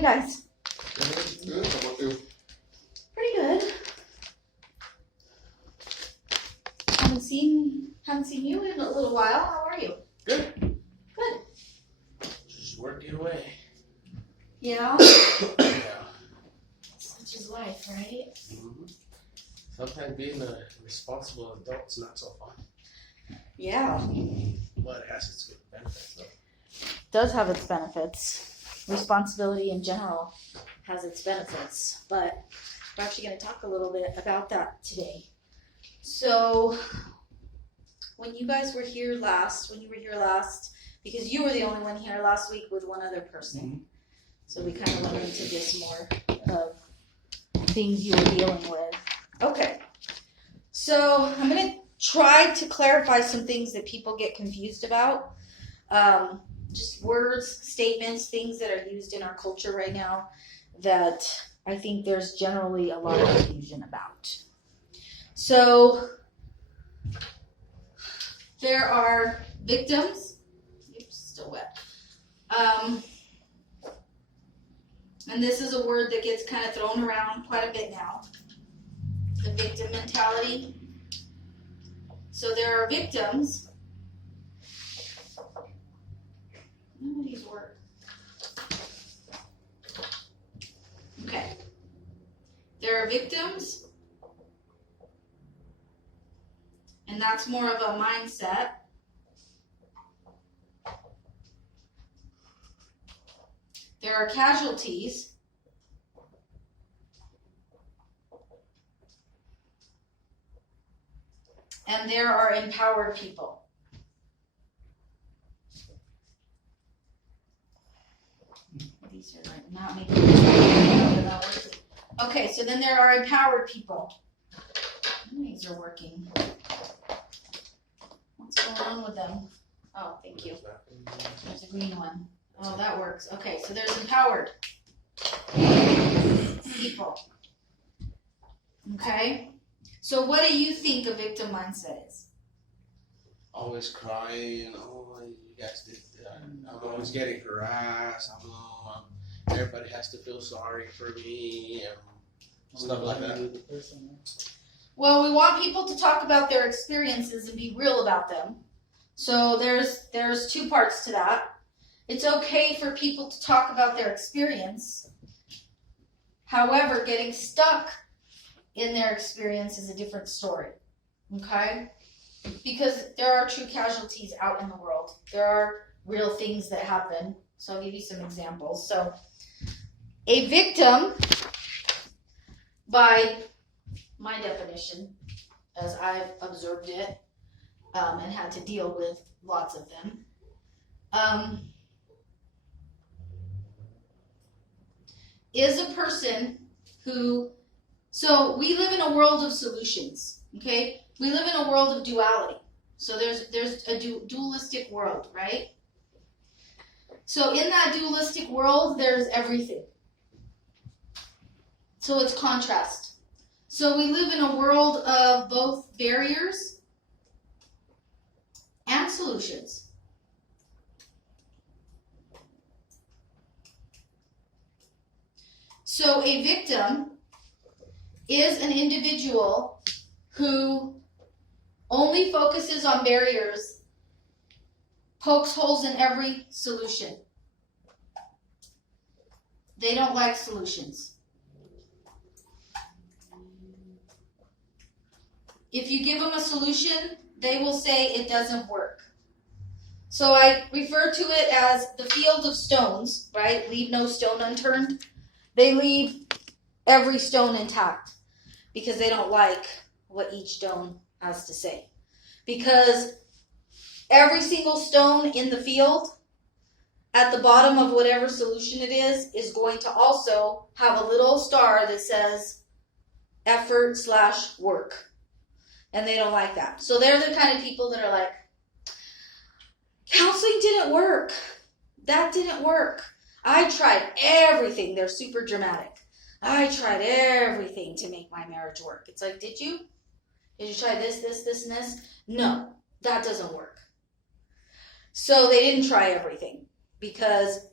you guys? Good. How about you? Pretty good. Haven't seen you in a little while. How are you? Good. Good. Just working away. Yeah. Yeah. Such is life, right? Mm-hmm. Sometimes being a responsible adult's not so fun, Yeah. but it has its good benefits, though. Does have its benefits. Responsibility in general has its benefits, but we're actually going to talk a little bit about that today. So, when you guys were here last, because you were the only one here last week with one other person, Mm-hmm. so we kind of went into this more of things you were dealing with. Okay, so I'm going to try to clarify some things that people get confused about. Just words, statements, things that are used in our culture right now that I think there's generally a lot of confusion about. So there are victims. Oops, still wet. And this is a word that gets kind of thrown around quite a bit now. The victim mentality. So there are victims. None of these work. Okay. There are victims. And that's more of a mindset. There are casualties. And there are empowered people. These are like not making sense. Okay, so then there are empowered people. These are working. What's going on with them? Oh, thank you. There's a green one. Oh, that works. Okay, so there's empowered people. Okay? So what do you think a victim mindset is? Always crying. Oh, you guys did that. I'm always getting harassed. Everybody has to feel sorry for me and stuff like that. Well, we want people to talk about their experiences and be real about them. So there's two parts to that. It's okay for people to talk about their experience. However, getting stuck in their experience is a different story. Okay? Because there are true casualties out in the world. There are real things that happen. So I'll give you some examples. So a victim, by my definition, as I've observed it and had to deal with lots of them, is a person who, so we live in a world of solutions, okay? We live in a world of duality. So there's a dualistic world, right? So in that dualistic world, there's everything. So it's contrast. So we live in a world of both barriers and solutions. So a victim is an individual who only focuses on barriers, pokes holes in every solution. They don't like solutions. If you give them a solution, they will say it doesn't work. So I refer to it as the field of stones, right? Leave no stone unturned. They leave every stone intact because they don't like what each stone has to say. Because every single stone in the field, at the bottom of whatever solution it is going to also have a little star that says effort/work. And they don't like that. So they're the kind of people that are like, counseling didn't work. That didn't work. I tried everything. They're super dramatic. I tried everything to make my marriage work. It's like, did you? Did you try this, and this? No, that doesn't work. So they didn't try everything because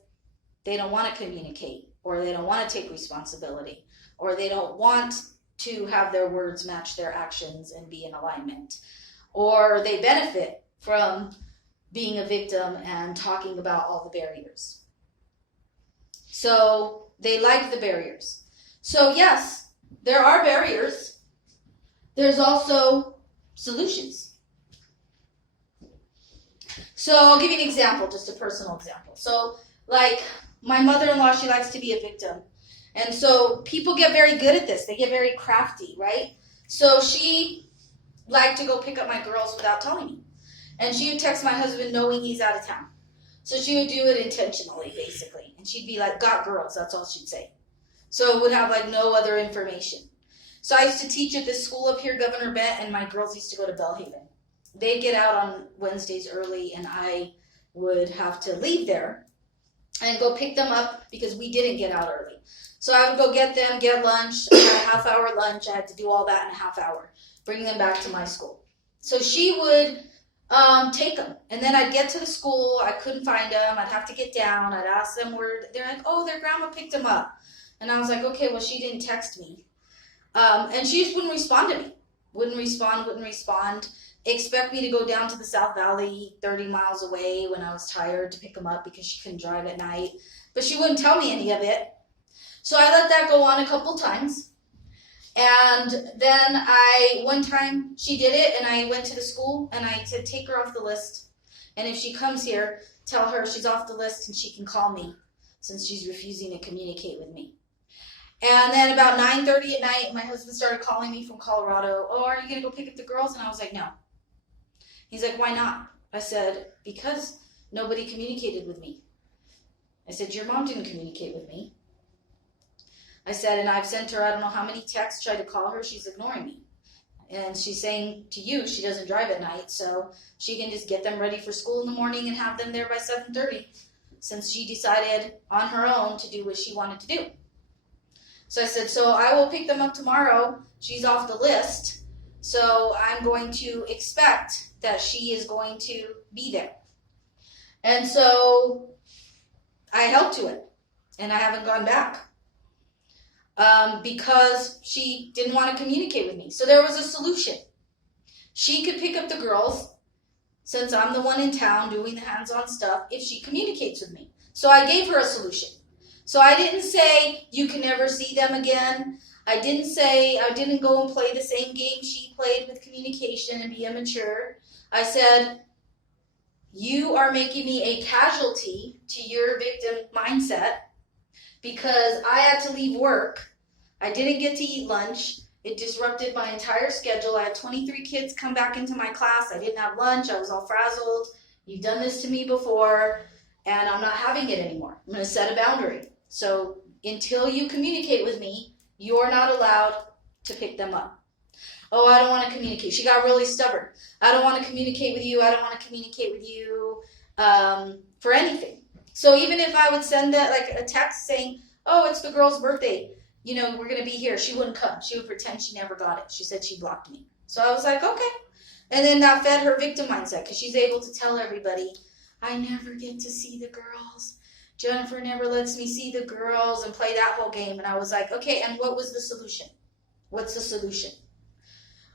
they don't want to communicate. or they don't want to take responsibility, or they don't want to have their words match their actions and be in alignment, or they benefit from being a victim and talking about all the barriers. So they like the barriers. So yes, there are barriers. There's also solutions. So I'll give you an example, just a personal example. So like my mother-in-law, she likes to be a victim. And so people get very good at this. They get very crafty, right? So she liked to go pick up my girls without telling me. And she would text my husband knowing he's out of town. So she would do it intentionally, basically. And she'd be like, got girls, that's all she'd say. So it would have like no other information. So I used to teach at this school up here, Governor Bent, and my girls used to go to Bellhaven. They'd get out on Wednesdays early, and I would have to leave there and go pick them up because we didn't get out early. So I would go get them, get lunch. I had a half-hour lunch. I had to do all that in a half hour, bring them back to my school. So she would take them. And then I'd get to the school. I couldn't find them. I'd have to get down. I'd ask them where. They're like, oh, their grandma picked them up. And I was like, okay, well, she didn't text me. And she just wouldn't respond to me. Wouldn't respond. Expect me to go down to the South Valley 30 miles away when I was tired to pick them up because she couldn't drive at night. But she wouldn't tell me any of it. So I let that go on a couple times. And then one time she did it, and I went to the school and I said, take her off the list. And if she comes here, tell her she's off the list and she can call me since she's refusing to communicate with me. And then about 9:30 at night, my husband started calling me from Colorado. Oh, are you going to go pick up the girls? And I was like, no. He's like, why not? I said, because nobody communicated with me. I said, your mom didn't communicate with me. I said, and I've sent her, I don't know how many texts, tried to call her. She's ignoring me. And she's saying to you, she doesn't drive at night, so she can just get them ready for school in the morning and have them there by 7:30, since she decided on her own to do what she wanted to do. So I said, so I will pick them up tomorrow. She's off the list, so I'm going to expect that she is going to be there. And so I held to it, and I haven't gone back. Because she didn't want to communicate with me. So there was a solution. She could pick up the girls, since I'm the one in town doing the hands-on stuff, if she communicates with me. So I gave her a solution. So I didn't say, you can never see them again. I didn't go and play the same game she played with communication and be immature. I said, you are making me a casualty to your victim mindset, because I had to leave work. I didn't get to eat lunch. It disrupted my entire schedule. I had 23 kids come back into my class. I didn't have lunch. I was all frazzled. You've done this to me before, and I'm not having it anymore. I'm going to set a boundary. So until you communicate with me, you're not allowed to pick them up. Oh, I don't want to communicate. She got really stubborn. I don't want to communicate with you. I don't want to communicate with you for anything. So even if I would send that, like a text saying, oh, it's the girl's birthday, we're going to be here, she wouldn't come. She would pretend she never got it. She said she blocked me. So I was like, okay. And then that fed her victim mindset, because she's able to tell everybody, I never get to see the girls. Jennifer never lets me see the girls, and play that whole game. And I was like, okay, and what was the solution? What's the solution?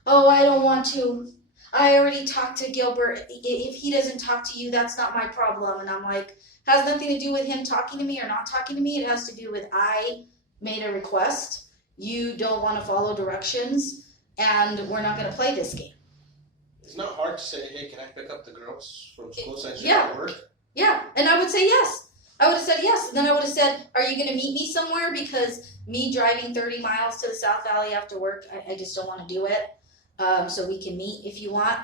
Oh, I don't want to. I already talked to Gilbert. If he doesn't talk to you, that's not my problem. And I'm like, has nothing to do with him talking to me or not talking to me. It has to do with I made a request. You don't want to follow directions, and we're not going to play this game. It's not hard to say, hey, can I pick up the girls from school since yeah. you're at work? Yeah, and I would say yes. I would have said yes. And then I would have said, are you going to meet me somewhere? Because me driving 30 miles to the South Valley after work, I just don't want to do it. So we can meet if you want,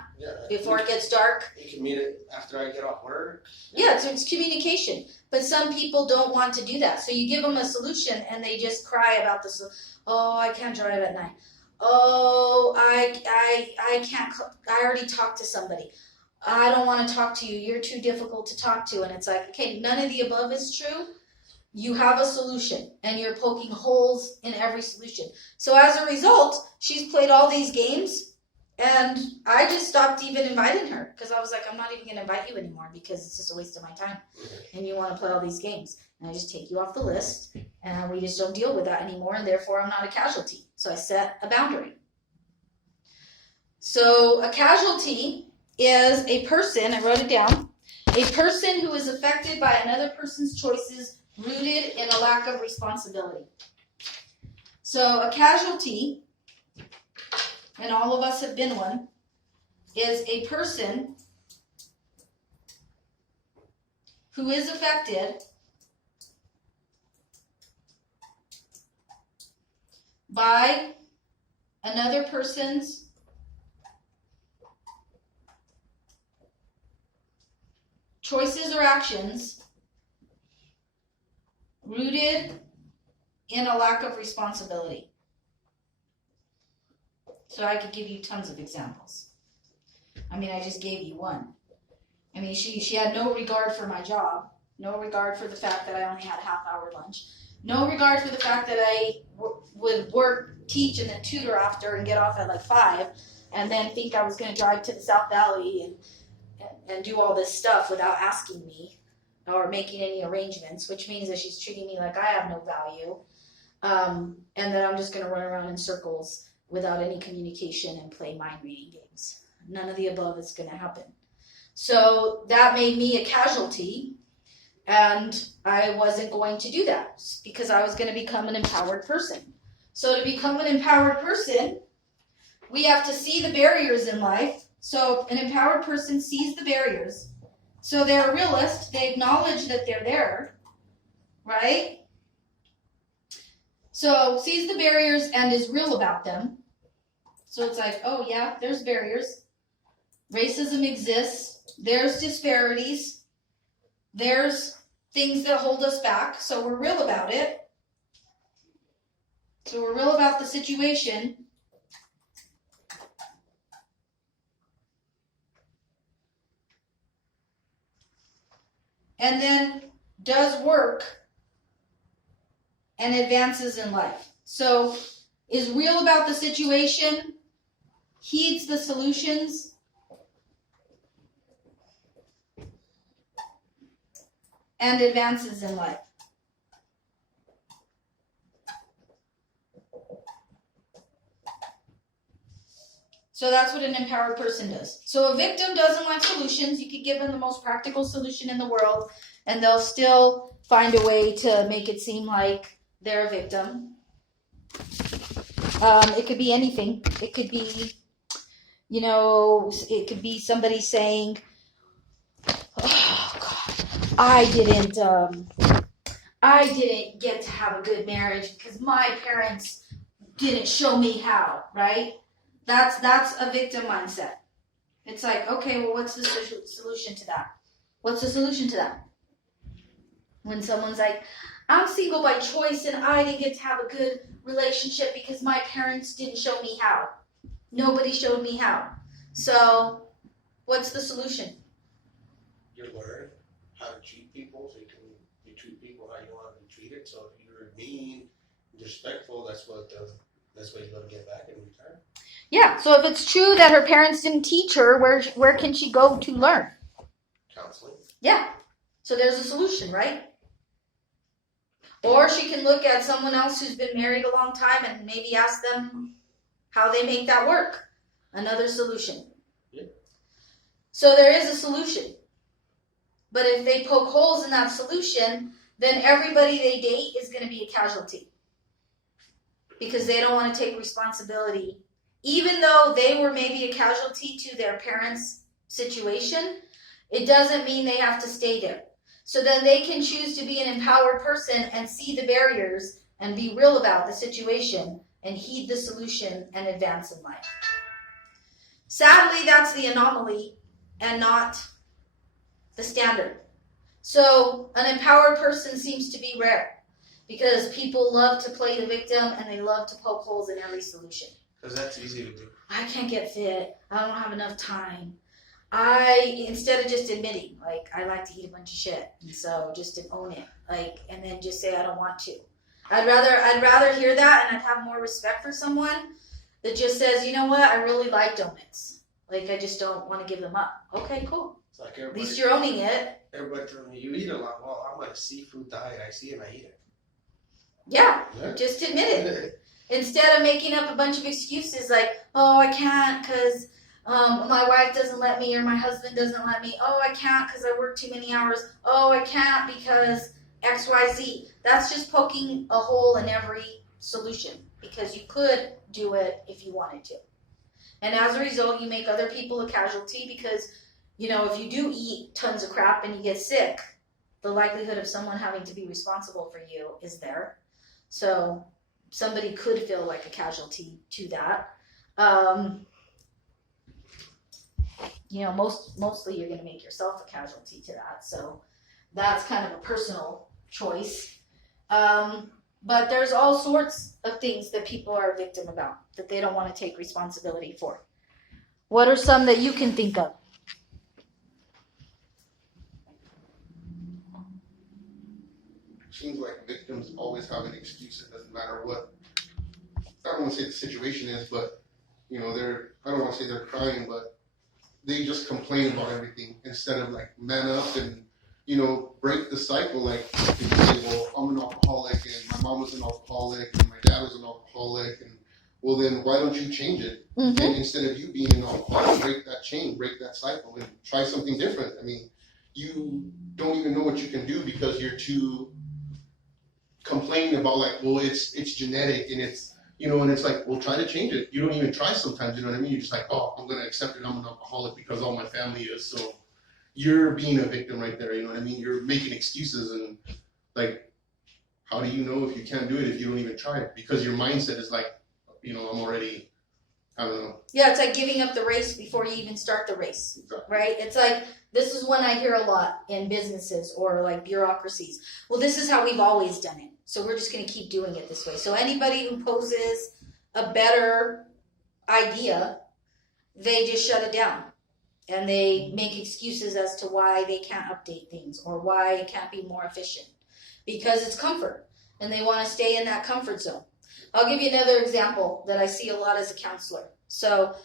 before it gets dark. You can meet it after I get off work. Yeah, it's communication. But some people don't want to do that. So you give them a solution, and they just cry about this. Oh, I can't drive at night. Oh, I can't. I already talked to somebody. I don't want to talk to you. You're too difficult to talk to. And it's like, okay, none of the above is true. You have a solution, and you're poking holes in every solution. So as a result, she's played all these games, and I just stopped even inviting her, because I was like, I'm not even going to invite you anymore, because it's just a waste of my time, and you want to play all these games. And I just take you off the list, And we just don't deal with that anymore, and therefore I'm not a casualty. So I set a boundary. So a casualty is a person, I wrote it down, a person who is affected by another person's choices rooted in a lack of responsibility. So a casualty, and all of us have been one, is a person who is affected by another person's choices or actions rooted in a lack of responsibility. So I could give you tons of examples. I mean, I just gave you one. I mean, she had no regard for my job, no regard for the fact that I only had a half-hour lunch, no regard for the fact that I would work, teach, and then tutor after and get off at like 5, and then think I was going to drive to the South Valley and do all this stuff without asking me or making any arrangements, which means that she's treating me like I have no value, and that I'm just going to run around in circles without any communication and play mind-reading games. None of the above is going to happen. So that made me a casualty, and I wasn't going to do that because I was going to become an empowered person. So to become an empowered person, we have to see the barriers in life. So an empowered person sees the barriers. So they're a realist. They acknowledge that they're there, right? So sees the barriers and is real about them. So it's like, oh yeah, there's barriers. Racism exists. There's disparities. There's things that hold us back. So we're real about it. So we're real about the situation. And then does work and advances in life. So is real about the situation, heeds the solutions, and advances in life. So that's what an empowered person does. So a victim doesn't like solutions. You could give them the most practical solution in the world, and they'll still find a way to make it seem like they're a victim. It could be anything. It could be, it could be somebody saying, oh, God, I didn't get to have a good marriage because my parents didn't show me how, right? That's a victim mindset. It's like, okay, well, what's the solution to that? What's the solution to that? When someone's like, I'm single by choice and I didn't get to have a good relationship because my parents didn't show me how. Nobody showed me how. So, what's the solution? You learn how to treat people so you treat people how you want to be treated. So if you're mean, disrespectful, that's what you're going to get back in return. Yeah, so if it's true that her parents didn't teach her, where can she go to learn? Counseling. Yeah, so there's a solution, right? Or she can look at someone else who's been married a long time and maybe ask them how they make that work. Another solution. Yeah. So there is a solution. But if they poke holes in that solution, then everybody they date is going to be a casualty. Because they don't want to take responsibility. Even though they were maybe a casualty to their parents' situation, it doesn't mean they have to stay there. So then they can choose to be an empowered person and see the barriers and be real about the situation and heed the solution and advance in life. Sadly, that's the anomaly and not the standard. So an empowered person seems to be rare because people love to play the victim and they love to poke holes in every solution. Because that's easy to do. I can't get fit. I don't have enough time. Instead of just admitting, like, I like to eat a bunch of shit, and so just to own it, like, and then just say I don't want to. I'd rather hear that, and I'd have more respect for someone that just says, you know what, I really like donuts. Like, I just don't want to give them up. Okay, cool. It's like at least you're owning it. Everybody tells me, you eat a lot. Well, I'm on a seafood diet. I see it and I eat it. Yeah, Yeah. just admit it. Instead of making up a bunch of excuses like, oh, I can't because my wife doesn't let me or my husband doesn't let me. Oh, I can't because I work too many hours. Oh, I can't because XYZ. That's just poking a hole in every solution because you could do it if you wanted to. And as a result, you make other people a casualty because, if you do eat tons of crap and you get sick, the likelihood of someone having to be responsible for you is there. So somebody could feel like a casualty to that. Mostly you're going to make yourself a casualty to that. So that's kind of a personal choice. But there's all sorts of things that people are a victim about that they don't want to take responsibility for. What are some that you can think of? Seems like victims always have an excuse. It doesn't matter what, I don't want to say the situation is, but I don't want to say they're crying, but they just complain about everything instead of like man up and break the cycle. Like if you say, well, I'm an alcoholic and my mom was an alcoholic and my dad was an alcoholic, and well then why don't you change it? Mm-hmm. And instead of you being an alcoholic, break that chain, break that cycle, and try something different. I mean, you don't even know what you can do because you're too complaining about like, well, it's genetic and it's and it's like, well, try to change it. You don't even try sometimes, you know what I mean? You're just like, oh, I'm gonna accept it. I'm an alcoholic because all my family is. So you're being a victim right there. You know what I mean? You're making excuses, and like, how do you know if you can't do it if you don't even try it? Because your mindset is like, I'm already, I don't know. Yeah, it's like giving up the race before you even start the race, Exactly. right? It's like, this is one I hear a lot in businesses or like bureaucracies. Well, this is how we've always done it, so we're just going to keep doing it this way. So anybody who poses a better idea, they just shut it down. And they make excuses as to why they can't update things or why it can't be more efficient. Because it's comfort, and they want to stay in that comfort zone. I'll give you another example that I see a lot as a counselor. So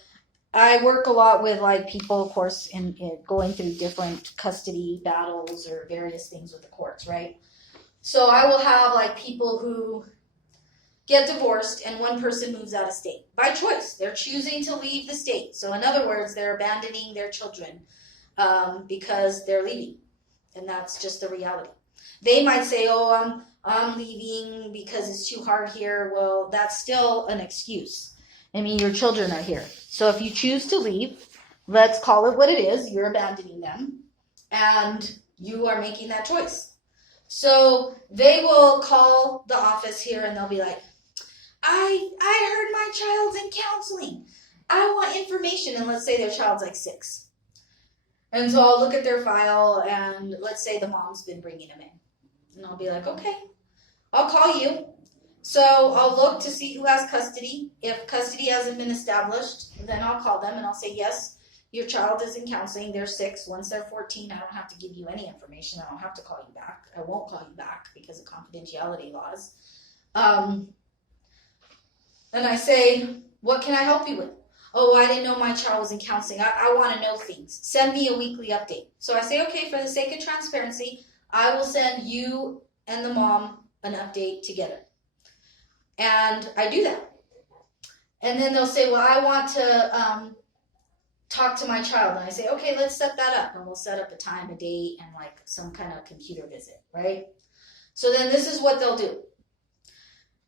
I work a lot with like people, of course, in going through different custody battles or various things with the courts, right? So I will have like people who get divorced and one person moves out of state by choice. They're choosing to leave the state. So in other words, they're abandoning their children because they're leaving, and that's just the reality. They might say, oh, I'm leaving because it's too hard here. Well, that's still an excuse. I mean, your children are here. So if you choose to leave, let's call it what it is. You're abandoning them, and you are making that choice. So they will call the office here and they'll be like, I heard my child's in counseling. I want information. And let's say their child's like 6. And so I'll look at their file, and let's say the mom's been bringing them in. And I'll be like, okay, I'll call you. So I'll look to see who has custody. If custody hasn't been established, then I'll call them and I'll say, yes, your child is in counseling. They're 6. Once they're 14, I don't have to give you any information. I don't have to call you back. I won't call you back because of confidentiality laws. And I say, what can I help you with? Oh, I didn't know my child was in counseling. I want to know things. Send me a weekly update. So I say, okay, for the sake of transparency, I will send you and the mom an update together. And I do that. And then they'll say, well, I want to talk to my child. And I say, okay, let's set that up. And we'll set up a time, a date, and like some kind of computer visit, right? So then this is what they'll do.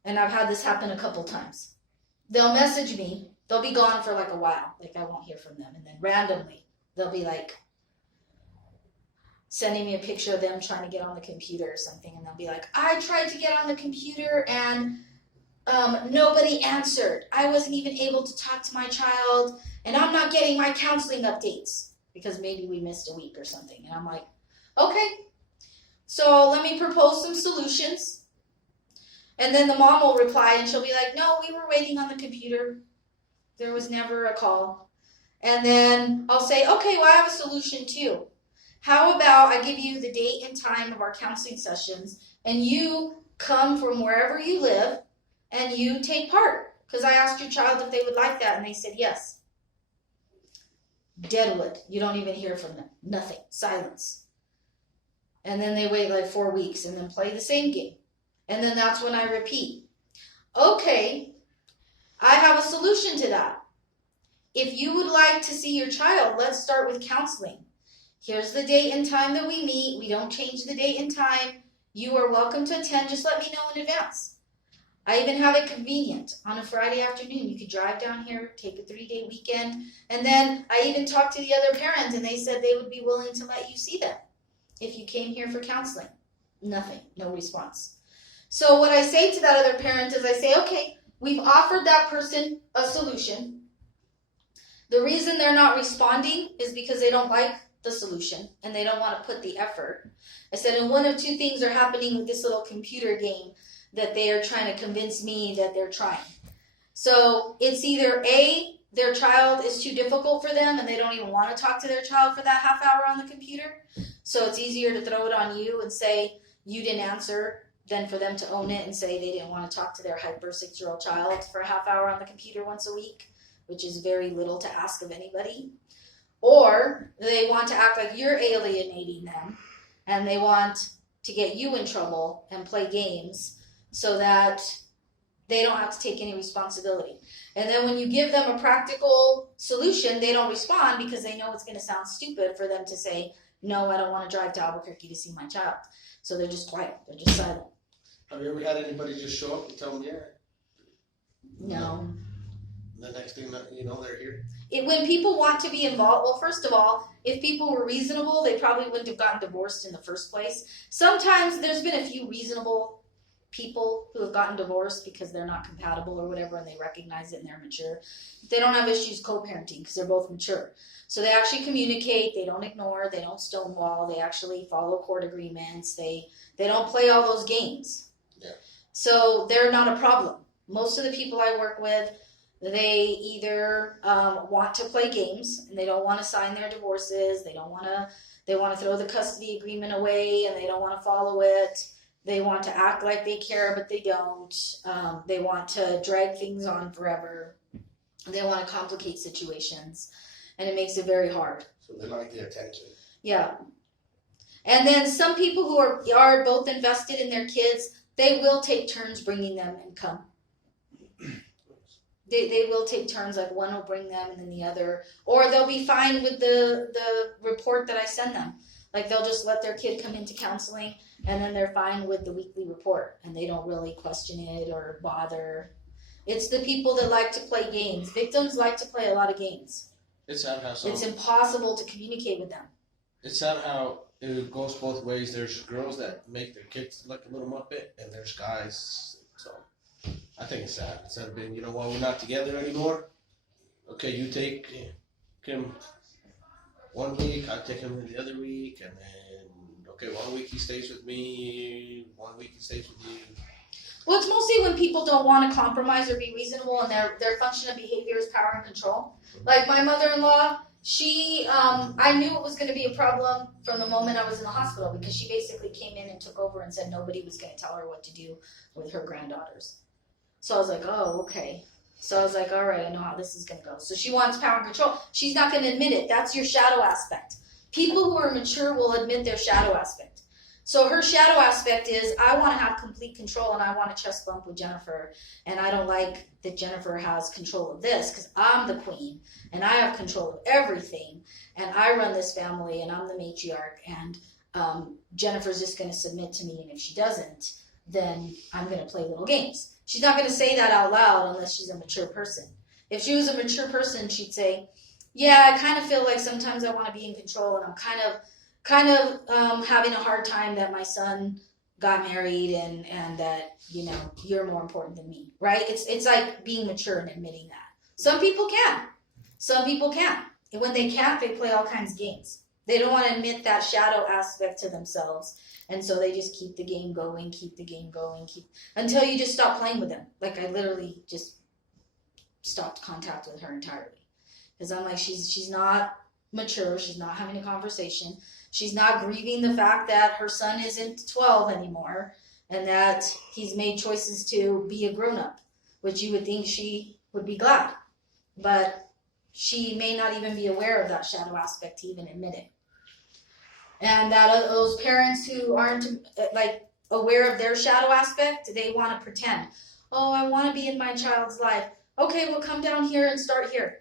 And I've had this happen a couple times. They'll message me. They'll be gone for like a while. Like I won't hear from them. And then randomly, they'll be like sending me a picture of them trying to get on the computer or something. And they'll be like, I tried to get on the computer and nobody answered. I wasn't even able to talk to my child. And I'm not getting my counseling updates because maybe we missed a week or something. And I'm like, okay. So let me propose some solutions. And then the mom will reply and she'll be like, no, we were waiting on the computer. There was never a call. And then I'll say, okay, well, I have a solution too. How about I give you the date and time of our counseling sessions and you come from wherever you live and you take part? Because I asked your child if they would like that and they said yes. Deadwood. You don't even hear from them. Nothing. Silence. And then they wait like 4 weeks and then play the same game. And then that's when I repeat. Okay, I have a solution to that. If you would like to see your child, let's start with counseling. Here's the date and time that we meet. We don't change the date and time. You are welcome to attend. Just let me know in advance. I even have it convenient. On a Friday afternoon, you could drive down here, take a 3-day weekend. And then I even talked to the other parent, and they said they would be willing to let you see them if you came here for counseling. Nothing, no response. So what I say to that other parent is I say, okay, we've offered that person a solution. The reason they're not responding is because they don't like the solution and they don't want to put the effort. I said, and one of two things are happening with this little computer game that they are trying to convince me that they're trying. So it's either A, their child is too difficult for them and they don't even want to talk to their child for that half hour on the computer. So it's easier to throw it on you and say you didn't answer than for them to own it and say they didn't want to talk to their hyper 6-year-old child for a half hour on the computer once a week, which is very little to ask of anybody. Or they want to act like you're alienating them and they want to get you in trouble and play games so that they don't have to take any responsibility. And then when you give them a practical solution, they don't respond because they know it's going to sound stupid for them to say, no, I don't want to drive to Albuquerque to see my child. So they're just quiet. They're just silent. Have you ever had anybody just show up and tell them, yeah? No. The next thing that you know, they're here. When people want to be involved, well, first of all, if people were reasonable, they probably wouldn't have gotten divorced in the first place. Sometimes there's been a few reasonable people who have gotten divorced because they're not compatible or whatever, and they recognize it and they're mature. They don't have issues co-parenting because they're both mature. So they actually communicate, they don't ignore, they don't stonewall, they actually follow court agreements, they don't play all those games. Yeah. So they're not a problem. Most of the people I work with, they either want to play games and they don't want to sign their divorces, they want to throw the custody agreement away and they don't want to follow it. They want to act like they care, but they don't. They want to drag things on forever. They want to complicate situations, and it makes it very hard. So they like the attention. Yeah. And then some people who are both invested in their kids, they will take turns bringing them income. They will take turns, like one will bring them and then the other. Or they'll be fine with the report that I send them. Like they'll just let their kid come into counseling and then they're fine with the weekly report and they don't really question it or bother. It's the people that like to play games. Victims like to play a lot of games. It's sad how it's impossible to communicate with them. It's sad how it goes both ways. There's girls that make their kids look a little muppet and there's guys. So I think it's sad. It's sad being, you know what, we're not together anymore. Okay, you take him 1 week, I take him the other week, and then, okay, 1 week he stays with me, 1 week he stays with you. Well, it's mostly when people don't want to compromise or be reasonable and their function of behavior is power and control. Like my mother-in-law, she, I knew it was going to be a problem from the moment I was in the hospital because she basically came in and took over and said nobody was going to tell her what to do with her granddaughters. So I was like, oh, okay. So I was like, all right, I know how this is going to go. So she wants power and control. She's not going to admit it. That's your shadow aspect. People who are mature will admit their shadow aspect. So her shadow aspect is, I want to have complete control and I want a chest bump with Jennifer. And I don't like that Jennifer has control of this because I'm the queen and I have control of everything. And I run this family and I'm the matriarch. And Jennifer's just going to submit to me. And if she doesn't, then I'm going to play little games. She's not going to say that out loud unless she's a mature person. If she was a mature person, she'd say, yeah, I kind of feel like sometimes I want to be in control and I'm kind of having a hard time that my son got married and that, you know, you're more important than me, right? It's like being mature and admitting that. Some people can. Some people can't. And when they can't, they play all kinds of games. They don't want to admit that shadow aspect to themselves. And so they just keep the game going, until you just stop playing with them. Like I literally just stopped contact with her entirely. Because I'm like, she's not mature. She's not having a conversation. She's not grieving the fact that her son isn't 12 anymore and that he's made choices to be a grown-up, which you would think she would be glad. But she may not even be aware of that shadow aspect to even admit it. And that those parents who aren't, like, aware of their shadow aspect, they want to pretend. Oh, I want to be in my child's life. Okay, well, come down here and start here.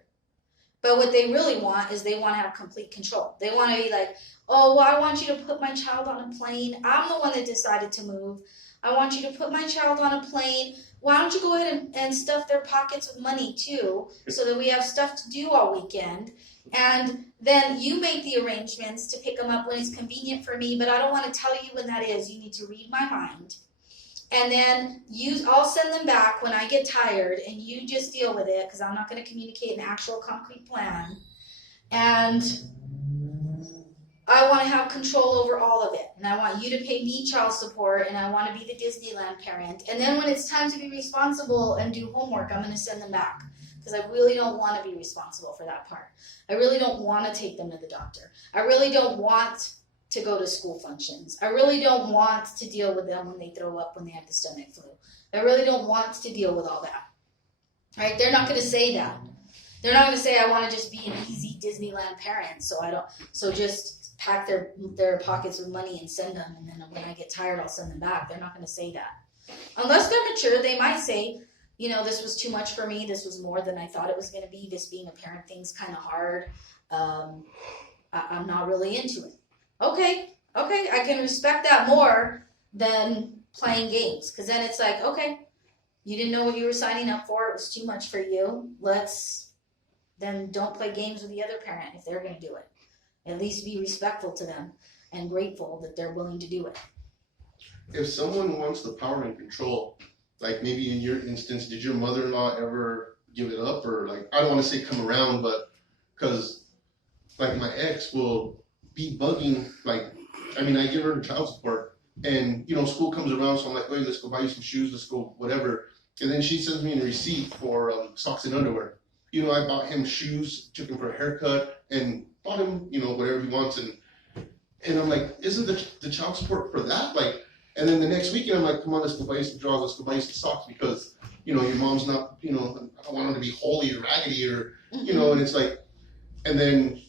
But what they really want is they want to have complete control. They want to be like, oh, well, I want you to put my child on a plane. I'm the one that decided to move. I want you to put my child on a plane. Why don't you go ahead and stuff their pockets with money too, so that we have stuff to do all weekend. And then you make the arrangements to pick them up when it's convenient for me, but I don't want to tell you when that is. You need to read my mind. And then I'll send them back when I get tired, and you just deal with it, because I'm not going to communicate an actual concrete plan. And I want to have control over all of it. And I want you to pay me child support, and I want to be the Disneyland parent. And then when it's time to be responsible and do homework, I'm going to send them back, because I really don't want to be responsible for that part. I really don't want to take them to the doctor. I really don't want to go to school functions. I really don't want to deal with them when they throw up, when they have the stomach flu. I really don't want to deal with all that. Right? They're not going to say that. They're not going to say, I want to just be an easy Disneyland parent, so just pack their pockets with money and send them, and then when I get tired, I'll send them back. They're not going to say that. Unless they're mature, they might say, this was too much for me. This was more than I thought it was going to be. This being a parent thing's kind of hard. I'm not really into it. Okay, I can respect that more than playing games, because then it's like, okay, you didn't know what you were signing up for. It was too much for you. Then don't play games with the other parent if they're going to do it. At least be respectful to them and grateful that they're willing to do it. If someone wants the power and control, like maybe in your instance, did your mother-in-law ever give it up? Or like, I don't want to say come around, but because like my ex will be bugging, I give her child support, and school comes around, so I'm like, wait, let's go buy you some shoes, let's go whatever, and then she sends me a receipt for socks and underwear. I bought him shoes, took him for a haircut, and bought him whatever he wants, and I'm like, isn't the child support for that? And then the next weekend I'm like, come on, let's go buy you some drawers, let's go buy you some socks, because your mom's not, I don't want her to be holy or raggedy or and it's like, and then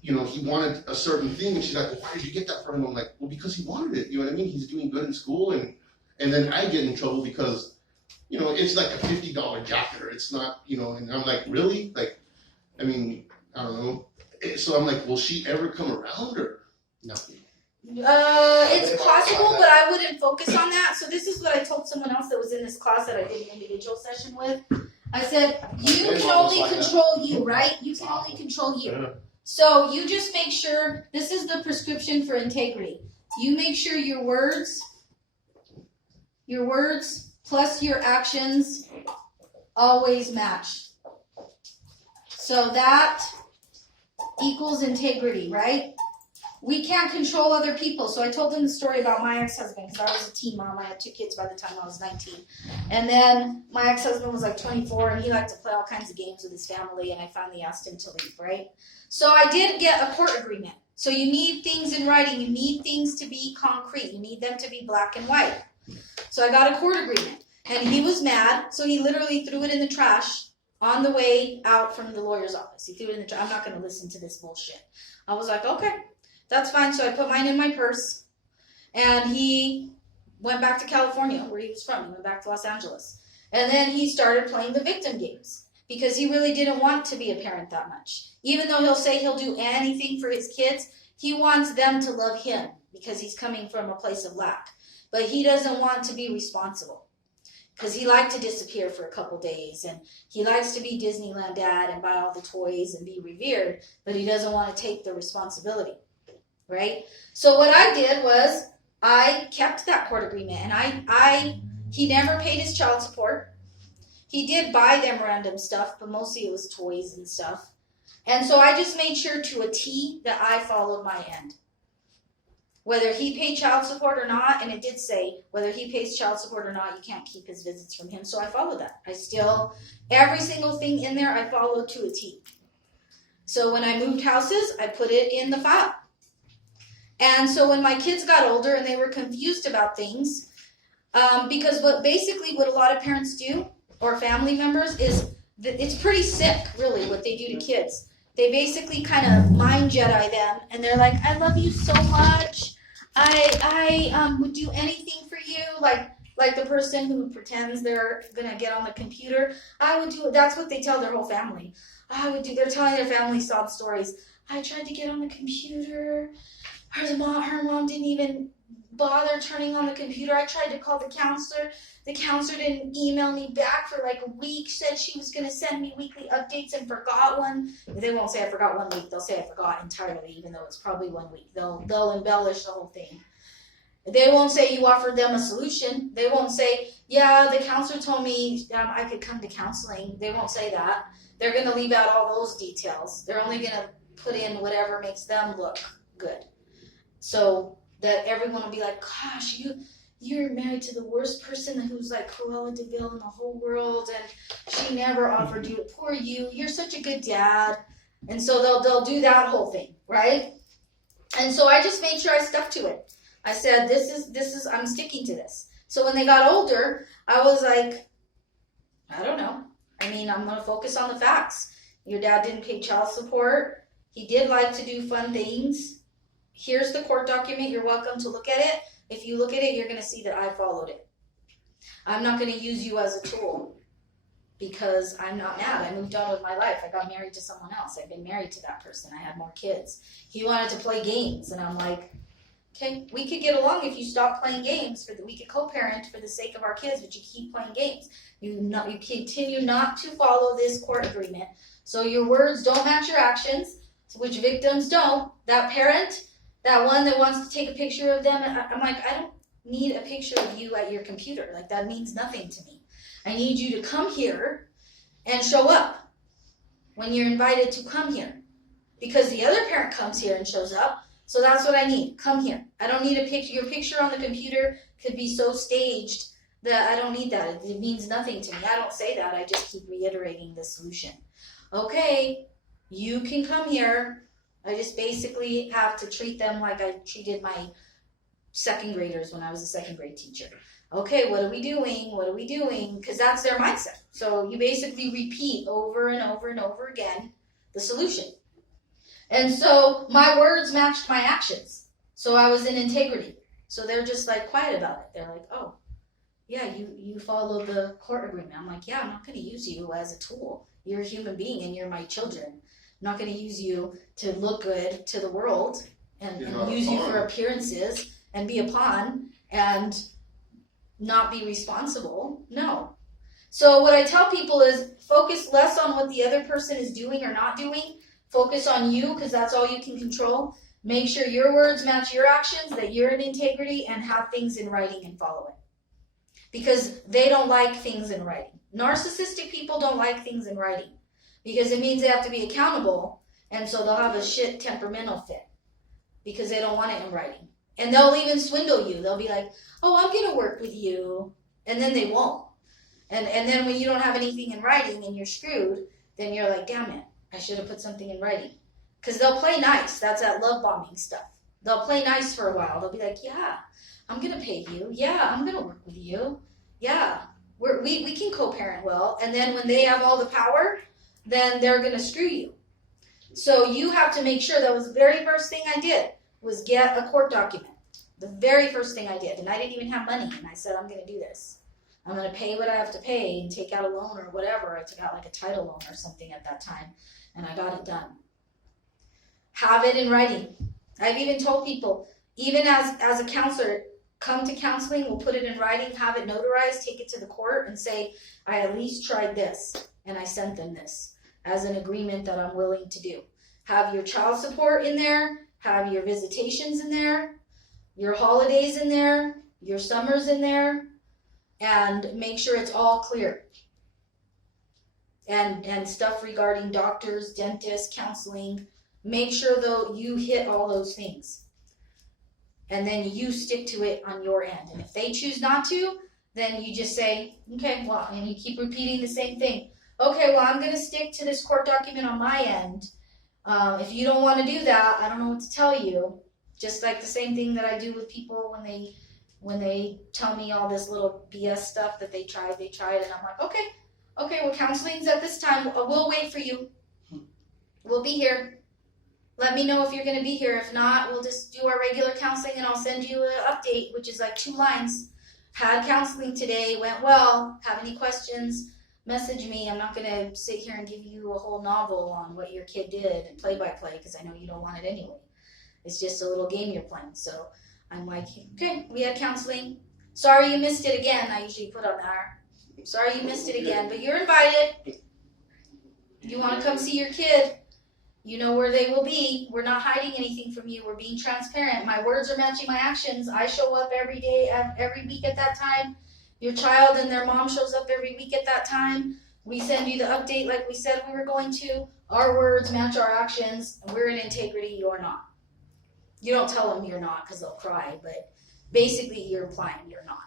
he wanted a certain thing, and she's like, well, why did you get that for him? I'm like, well, because he wanted it. You know what I mean? He's doing good in school, and then I get in trouble because, it's like a $50 jacket, or it's not, and I'm like, really? I don't know. So I'm like, will she ever come around, or no? It's possible, but I wouldn't focus on that. So this is what I told someone else that was in this class that I did an individual session with. I said, you can only control you, right? You can only control you. Yeah. So you just make sure, this is the prescription for integrity. You make sure your words plus your actions always match. So that equals integrity, right? We can't control other people. So I told them the story about my ex-husband, because I was a teen mom. I had 2 kids by the time I was 19. And then my ex-husband was like 24, and he liked to play all kinds of games with his family, and I finally asked him to leave, right? So I did get a court agreement. So you need things in writing. You need things to be concrete. You need them to be black and white. So I got a court agreement, and he was mad, so he literally threw it in the trash on the way out from the lawyer's office. He threw it in the trash. I'm not going to listen to this bullshit. I was like, okay, that's fine. So I put mine in my purse, and he went back to California, where he was from. He went back to Los Angeles. And then he started playing the victim games, because he really didn't want to be a parent that much. Even though he'll say he'll do anything for his kids, he wants them to love him, because he's coming from a place of lack. But he doesn't want to be responsible, because he liked to disappear for a couple days, and he likes to be Disneyland dad and buy all the toys and be revered, but he doesn't want to take the responsibility, right? So what I did was I kept that court agreement, and he never paid his child support. He did buy them random stuff, but mostly it was toys and stuff. And so I just made sure to a T that I followed my end. Whether he paid child support or not, and it did say, whether he pays child support or not, you can't keep his visits from him. So I followed that. Every single thing in there, I followed to a T. So when I moved houses, I put it in the file. And so when my kids got older and they were confused about things, because what a lot of parents do, or family members, is that it's pretty sick, really, what they do to kids. They basically kind of mind Jedi them, and they're like, I love you so much. I would do anything for you, like the person who pretends they're gonna get on the computer. I would do. That's what they tell their whole family. I would do. They're telling their family sob stories. I tried to get on the computer. Her mom didn't even bother turning on the computer. I tried to call the counselor. The counselor didn't email me back for like a week. Said she was gonna send me weekly updates and forgot one. They won't say I forgot 1 week. They'll say I forgot entirely, even though it's probably 1 week. They'll embellish the whole thing. They won't say you offered them a solution. They won't say, yeah, the counselor told me I could come to counseling. They won't say that. They're gonna leave out all those details. They're only gonna put in whatever makes them look good. So that everyone will be like, gosh, you're married to the worst person who's like Cruella de Vil in the whole world, and she never offered you. Poor you. You're such a good dad. And so they'll do that whole thing, right? And so I just made sure I stuck to it. I said, this is I'm sticking to this. So when they got older, I was like, I don't know. I mean, I'm gonna focus on the facts. Your dad didn't pay child support. He did like to do fun things. Here's the court document. You're welcome to look at it. If you look at it, you're going to see that I followed it. I'm not going to use you as a tool because I'm not mad. I moved on with my life. I got married to someone else. I've been married to that person. I had more kids. He wanted to play games, and I'm like, okay, we could get along if you stop playing games. We could co-parent for the sake of our kids, but you keep playing games. You continue not to follow this court agreement. So your words don't match your actions, which victims don't. That parent, that one that wants to take a picture of them, I'm like, I don't need a picture of you at your computer. Like, that means nothing to me. I need you to come here and show up when you're invited to come here. Because the other parent comes here and shows up, so that's what I need. Come here. I don't need a picture. Your picture on the computer could be so staged that I don't need that. It means nothing to me. I don't say that. I just keep reiterating the solution. Okay, you can come here. I just basically have to treat them like I treated my second graders when I was a second grade teacher. Okay, what are we doing? What are we doing? Because that's their mindset. So you basically repeat over and over and over again the solution. And so my words matched my actions. So I was in integrity. So they're just like quiet about it. They're like, oh, yeah, you follow the court agreement. I'm like, yeah, I'm not going to use you as a tool. You're a human being and you're my children. I'm not going to use you to look good to the world and use you for appearances and be a pawn and not be responsible. No. So what I tell people is focus less on what the other person is doing or not doing. Focus on you, because that's all you can control. Make sure your words match your actions, that you're in integrity, and have things in writing and follow it. Because they don't like things in writing. Narcissistic people don't like things in writing because it means they have to be accountable, and so they'll have a shit temperamental fit because they don't want it in writing. And they'll even swindle you. They'll be like, oh, I'm going to work with you, and then they won't. And then when you don't have anything in writing and you're screwed, then you're like, damn it, I should have put something in writing. Because they'll play nice. That's that love bombing stuff. They'll play nice for a while. They'll be like, yeah, I'm going to pay you. Yeah, I'm going to work with you. Yeah, we can co-parent well. And then when they have all the power, then they're going to screw you. So you have to make sure. That was the very first thing I did, was get a court document. The very first thing I did. And I didn't even have money. And I said, I'm going to do this. I'm going to pay what I have to pay and take out a loan or whatever. I took out like a title loan or something at that time. And I got it done. Have it in writing. I've even told people, even as a counselor, come to counseling, we'll put it in writing, have it notarized, take it to the court and say, I at least tried this and I sent them this as an agreement that I'm willing to do. Have your child support in there, have your visitations in there, your holidays in there, your summers in there, and make sure it's all clear. And stuff regarding doctors, dentists, counseling, make sure though you hit all those things. And then you stick to it on your end. And if they choose not to, then you just say, okay, well, and you keep repeating the same thing. Okay, well, I'm going to stick to this court document on my end. If you don't want to do that, I don't know what to tell you. Just like the same thing that I do with people when they tell me all this little BS stuff that they tried, and I'm like, okay, well, counseling's at this time. We'll wait for you. We'll be here. let me know if you're going to be here. If not, we'll just do our regular counseling and I'll send you an update, which is like 2 lines. Had counseling today, went well. Have any questions? Message me. I'm not going to sit here and give you a whole novel on what your kid did and play by play because I know you don't want it anyway. It's just a little game you're playing. So I'm like, okay, we had counseling. Sorry you missed it again. I usually put on there. Sorry you missed it again, but you're invited. You want to come see your kid, you know where they will be. We're not hiding anything from you. We're being transparent. My words are matching my actions. I show up every day, every week at that time. Your child and their mom shows up every week at that time. We send you the update like we said we were going to. Our words match our actions. We're in integrity. You're not. You don't tell them you're not because they'll cry, but basically you're implying you're not.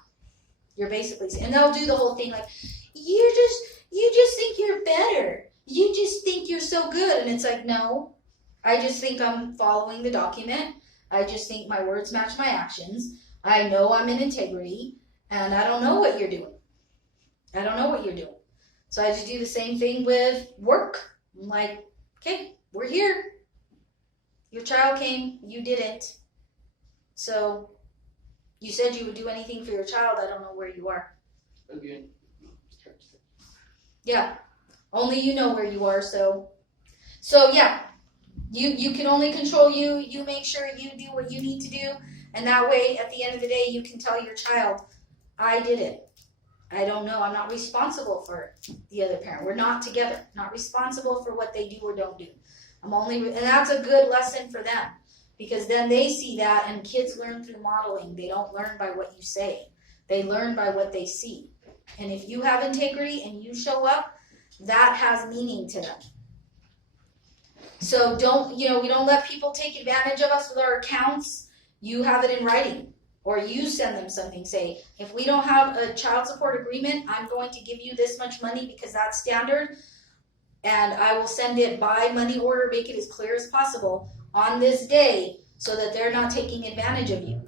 You're basically saying, and they'll do the whole thing like, you just think you're better. You just think you're so good. And it's like, no, I just think I'm following the document. I just think my words match my actions. I know I'm in integrity, and I don't know what you're doing. I don't know what you're doing. So I just do the same thing with work. I'm like, okay, we're here. Your child came, you didn't. So you said you would do anything for your child. I don't know where you are. Okay. Yeah. Only you know where you are, so yeah, you can only control you. You make sure you do what you need to do, and that way, at the end of the day, you can tell your child, I did it. I don't know. I'm not responsible for the other parent. We're not together. Not responsible for what they do or don't do. And that's a good lesson for them, because then they see that, and kids learn through modeling. They don't learn by what you say. They learn by what they see. And if you have integrity and you show up, that has meaning to them. So we don't let people take advantage of us with our accounts. You have it in writing, or you send them something. Say, if we don't have a child support agreement, I'm going to give you this much money because that's standard, and I will send it by money order, make it as clear as possible on this day so that they're not taking advantage of you.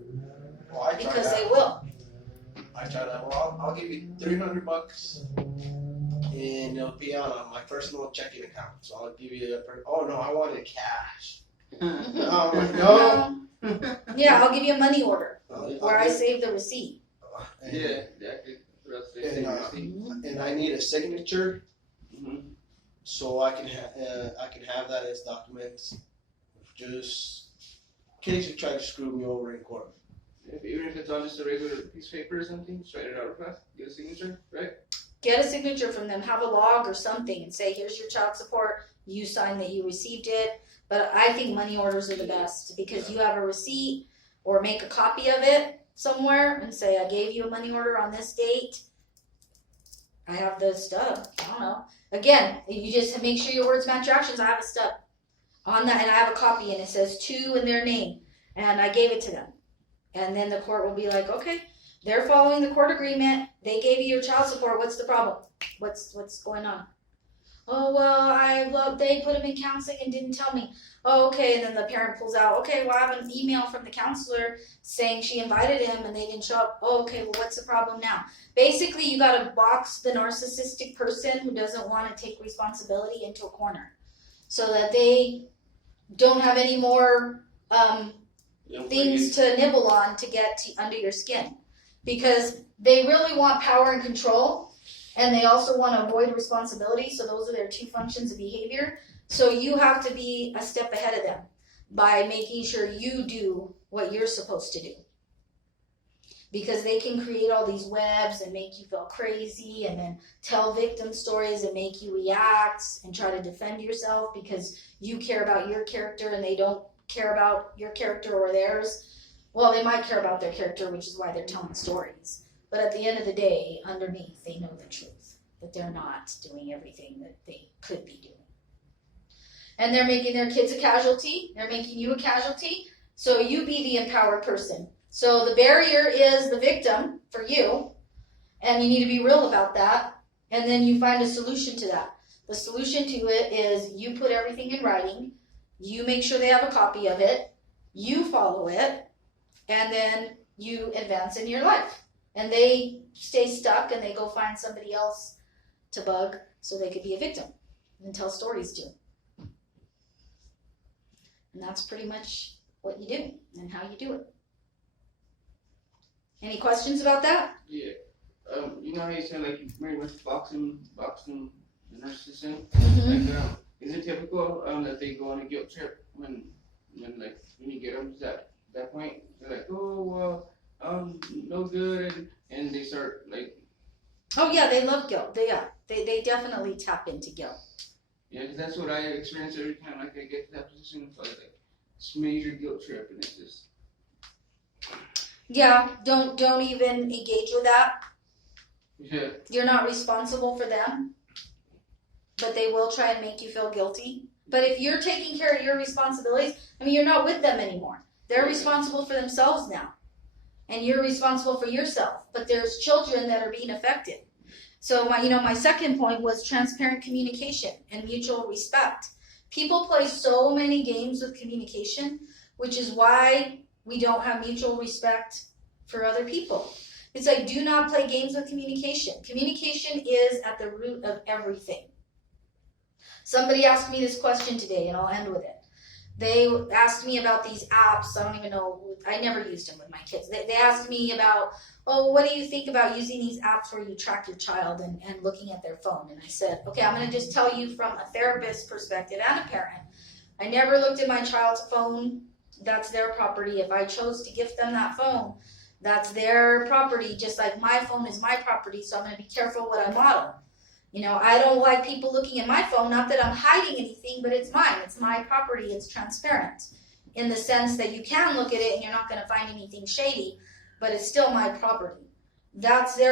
Well, because they will. I try that. Well, I'll give you $300 and it'll be on my personal checking account. So I'll give you oh no, I wanted cash. No. Yeah, I'll give you a money order where I I'll save the receipt. Yeah, exactly. And I need a signature, Mm-hmm. so I can have that as documents. Just in case you try to screw me over in court. Even if it's on just a regular piece of paper or something, just write it out real fast, get a signature, right? Get a signature from them, have a log or something, and say, here's your child support, you sign that you received it. But I think money orders are the best, because you have a receipt, or make a copy of it somewhere and say, I gave you a money order on this date. I have the stub. I don't know. Again, you just make sure your words match your actions. I have a stub on that, and I have a copy, and it says to in their name, and I gave it to them. And then the court will be like, okay, they're following the court agreement. They gave you your child support. What's the problem? What's going on? Oh, well, they put him in counseling and didn't tell me. Oh, okay. And then the parent pulls out, okay, well, I have an email from the counselor saying she invited him and they didn't show up. Oh, okay, well, what's the problem now? Basically, you got to box the narcissistic person who doesn't want to take responsibility into a corner so that they don't have any more things to nibble on to get under your skin. Because they really want power and control, and they also want to avoid responsibility. So those are their two functions of behavior. So you have to be a step ahead of them by making sure you do what you're supposed to do. Because they can create all these webs and make you feel crazy, and then tell victim stories and make you react and try to defend yourself because you care about your character and they don't care about your character or theirs. Well, they might care about their character, which is why they're telling stories. But at the end of the day, underneath, they know the truth, that they're not doing everything that they could be doing. And they're making their kids a casualty. They're making you a casualty. So you be the empowered person. So the barrier is the victim for you. And you need to be real about that. And then you find a solution to that. The solution to it is you put everything in writing. You make sure they have a copy of it. You follow it. And then you advance in your life. And they stay stuck and they go find somebody else to bug so they could be a victim and tell stories to. And that's pretty much what you do and how you do it. Any questions about that? Yeah. You know how you said like you very much boxing the nurses in? Mm-hmm. Like, is it typical that they go on a guilt trip when you get them to that point? They're like, oh well, no good, and they start like. Oh yeah, they love guilt. They definitely tap into guilt. Yeah, 'cause that's what I experience every time like I get to that position. It's like this major guilt trip, and it's just. Yeah, don't even engage with that. Yeah. You're not responsible for them, but they will try and make you feel guilty. But if you're taking care of your responsibilities, I mean, you're not with them anymore. They're responsible for themselves now, and you're responsible for yourself. But there's children that are being affected. So my second point was transparent communication and mutual respect. People play so many games with communication, which is why we don't have mutual respect for other people. It's like, do not play games with communication. Communication is at the root of everything. Somebody asked me this question today, and I'll end with it. They asked me about these apps. I don't even know. I never used them with my kids. They asked me about, oh, what do you think about using these apps where you track your child and looking at their phone? And I said, okay, I'm going to just tell you from a therapist perspective and a parent. I never looked at my child's phone. That's their property. If I chose to gift them that phone, that's their property, just like my phone is my property, so I'm going to be careful what I model. I don't like people looking at my phone, not that I'm hiding anything, but it's mine. It's my property. It's transparent in the sense that you can look at it and you're not going to find anything shady, but it's still my property. That's their